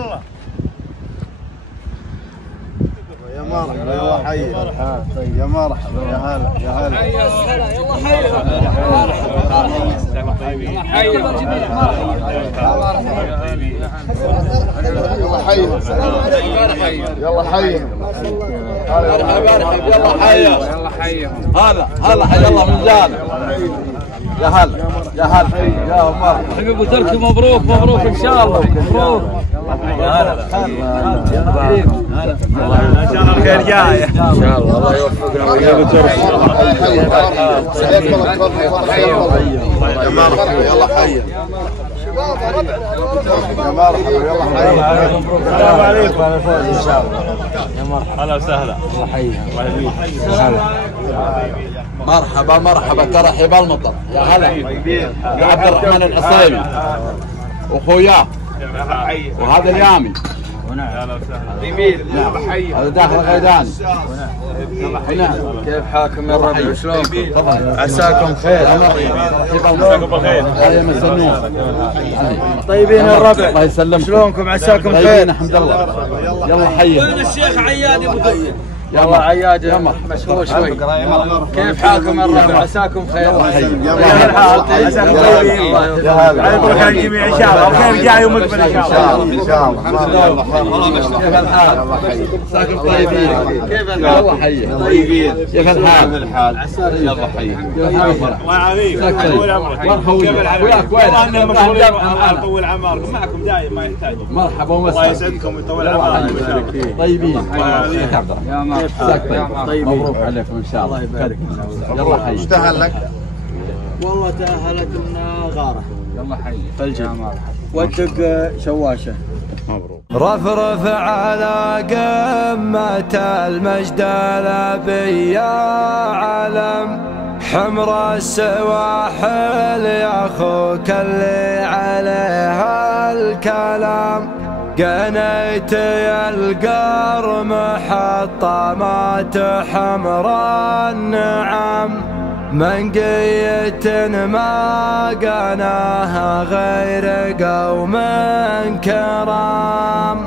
والله. يا مرحبا يا الله حي. يا مرحبا يا هلا يا هلا. يلا حي. يلا حي. يلا حي. يلا حي. يلا حي. يلا حي. هلا حي الله من زاد. يا هلا يا هلا يا مرحبا. حبيبي قلت لكم مبروك مبروك ان شاء الله مبروك. يا هلا ان شاء الله الخير جاي. ان شاء الله الله يوفقنا وياك. يا مرحبا يلا حي. يا مرحبا يلا حي. السلام عليكم على الفوز ان شاء الله. يا مرحبا هلا وسهلا. الله يحييك. الله يحييك. مرحبا مرحبا ترحيب المطر. يا هلا يا عبد الرحمن العصيبي واخوياه وهذا اليامي. جميل. حي. هذا داخل غيدان. كيف حالكم يا الربع؟ شلونكم؟ عساكم خير. عساكم بخير. هذا مسنون. طيبين يا الربع. الله يسلمكم. شلونكم؟ عساكم خير. طيبين الحمد لله. يلا حي. وين الشيخ عياد يا ابو طيب؟ يلا عياد مشغول شوي. كيف حالكم يا الربع؟ عساكم خير. كيف الحال؟ عساكم طيبين. على بركة الجميع ان شاء الله. وخير جاي ومقبل ان شاء الله. ان شاء الله. كيف الحال؟ عساكم طيبين. كيف الحال؟ يلا حي. طيبين. كيف الحال؟ يلا حي. الله يعافيك. طول عمرك. كيف الحال؟ والله اننا مشغولين. طول عمركم معكم دايم ما يحتاج. مرحبا ومسهلا. الله يسعدكم ويطول عمركم ان شاء الله. طيبين. يا طيب مبروك عليكم ان شاء الله. يلا حي. ايش تهل لك؟ والله تأهلت لنا غارة. يلا حي. فالجد ودق شواشه. مبروك. رفرف على قمة المجد الأبي يا علم حمر السواحل يا أخوك اللي عليها الكلام قنيتي القر محطمات حمر النعم من قية ما قناها غير قوم كرام.